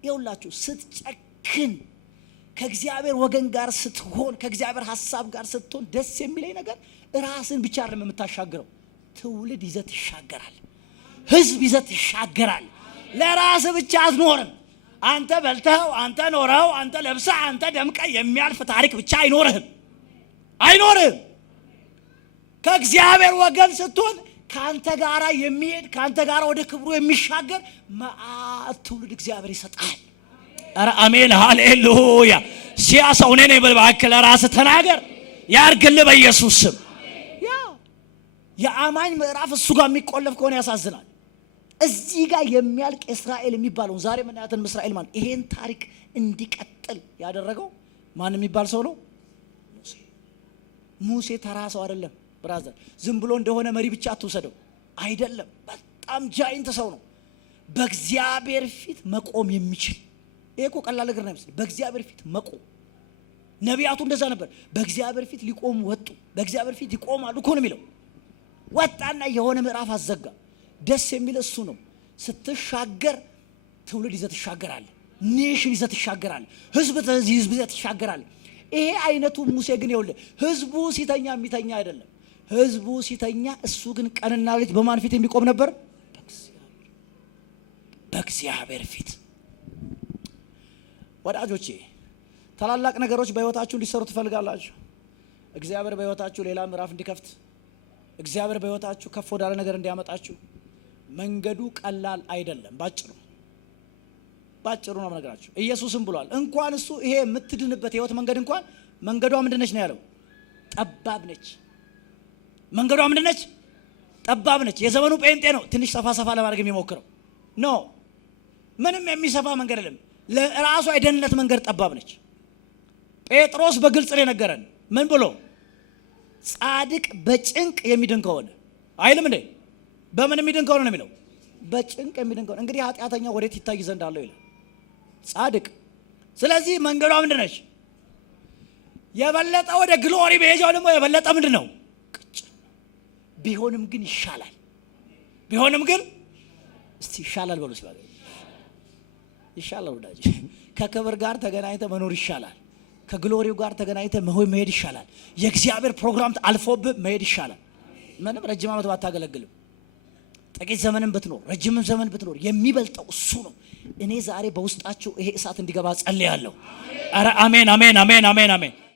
ይውላችሁ፣ ስትጨክን ከእግዚአብሔር ወገን ጋር ስትሆን፣ ከእግዚአብሔር ሐሳብ ጋር ስትሆን ደስ የሚለኝ ነገር ራስን ብቻ አይደለም የምታሻግረው፣ ትውልድ ይዘት ይሻገራል፣ ህዝብ ይዘት ይሻገራል። ለራስ ብቻ አትኖርም። አንተ በልተው፣ አንተ ኖረው፣ አንተ ለብሰህ፣ አንተ ደምቀህ የሚያልፍ ታሪክ ብቻ አይኖርህም። ከእግዚአብሔር ወገን ስትሆን ካንተ ጋራ የሚሄድ ካንተ ጋራ ወደ ክብሩ የሚሻገር መዓት ትውልድ እግዚአብሔር ይሰጣል። ኧረ አሜን ሃሌሉያ። ሲያሳው ነኝ በልባክ ለራስህ ተናገር ያርግልህ በኢየሱስ ስም። የአማኝ ምዕራፍ እሱ ጋር የሚቆለፍ ከሆነ ያሳዝናል። እዚህ ጋር የሚያልቅ እስራኤል የሚባለው ዛሬ ምናያትን እስራኤል ማለት ይሄን ታሪክ እንዲቀጥል ያደረገው ማን የሚባል ሰው ነው? ሙሴ ተራ ሰው አይደለም ብራዘር። ዝም ብሎ እንደሆነ መሪ ብቻ አትውሰደው አይደለም። በጣም ጃይንት ሰው ነው። በእግዚአብሔር ፊት መቆም የሚችል ይሄ እኮ ቀላል ነገር ነው አይመስል። በእግዚአብሔር ፊት መቆም ነቢያቱ እንደዛ ነበር። በእግዚአብሔር ፊት ሊቆሙ ወጡ። በእግዚአብሔር ፊት ይቆማሉ እኮ ነው የሚለው። ወጣና የሆነ ምዕራፍ አዘጋ። ደስ የሚል እሱ ነው። ስትሻገር ትውልድ ይዘት ይሻገራል፣ ኔሽን ይዘት ይሻገራል፣ ህዝብ ይዘት ይሻገራል። ይሄ አይነቱ ሙሴ ግን ይኸውልህ ህዝቡ ሲተኛ የሚተኛ አይደለም። ህዝቡ ሲተኛ እሱ ግን ቀንና ሌሊት በማን ፊት የሚቆም ነበር? በእግዚአብሔር ፊት። ወዳጆቼ ታላላቅ ነገሮች በህይወታችሁ እንዲሰሩ ትፈልጋላችሁ? እግዚአብሔር በህይወታችሁ ሌላ ምዕራፍ እንዲከፍት፣ እግዚአብሔር በህይወታችሁ ከፍ ወዳለ ነገር እንዲያመጣችሁ መንገዱ ቀላል አይደለም። ባጭሩ ነው ነገራችሁ። ኢየሱስም ብሏል እንኳን እሱ ይሄ የምትድንበት ህይወት መንገድ እንኳን መንገዷ ምንድነች ነው ያለው? ጠባብ ነች። መንገዷ ምንድነች? ጠባብ ነች። የዘመኑ ጴንጤ ነው ትንሽ ሰፋ ለማድረግ የሚሞክረው ኖ፣ ምንም የሚሰፋ መንገድ የለም። ለራሱ የደህንነት መንገድ ጠባብ ነች። ጴጥሮስ በግልጽ ነው ነገረን። ምን ብሎ? ጻድቅ በጭንቅ የሚድን ከሆነ አይልም እንዴ? በምን የሚድን ከሆነ ነው የሚለው? በጭንቅ የሚድን ከሆነ። እንግዲህ ኃጢአተኛ ወዴት ይታይ ዘንድ አለው ይላል? ጻድቅ። ስለዚህ መንገዷ ምንድን ነች? የበለጠ ወደ ግሎሪ መሄጃው ደግሞ የበለጠ ምንድነው? ቢሆንም ግን ይሻላል። ቢሆንም ግን እስቲ ይሻላል በሉ ሲባል ይሻላል። ወዳጅ ከክብር ጋር ተገናኝተ መኖር ይሻላል። ከግሎሪው ጋር ተገናኝተ መሄድ ይሻላል። የእግዚአብሔር ፕሮግራም አልፎብህ መሄድ ይሻላል። ምንም ረጅም ዓመት ባታገለግልም ጥቂት ዘመንም ብትኖር ረጅም ዘመን ብትኖር የሚበልጠው እሱ ነው። እኔ ዛሬ በውስጣችሁ ይሄ እሳት እንዲገባ ጸልያለሁ። አረ አሜን አሜን አሜን አሜን አሜን።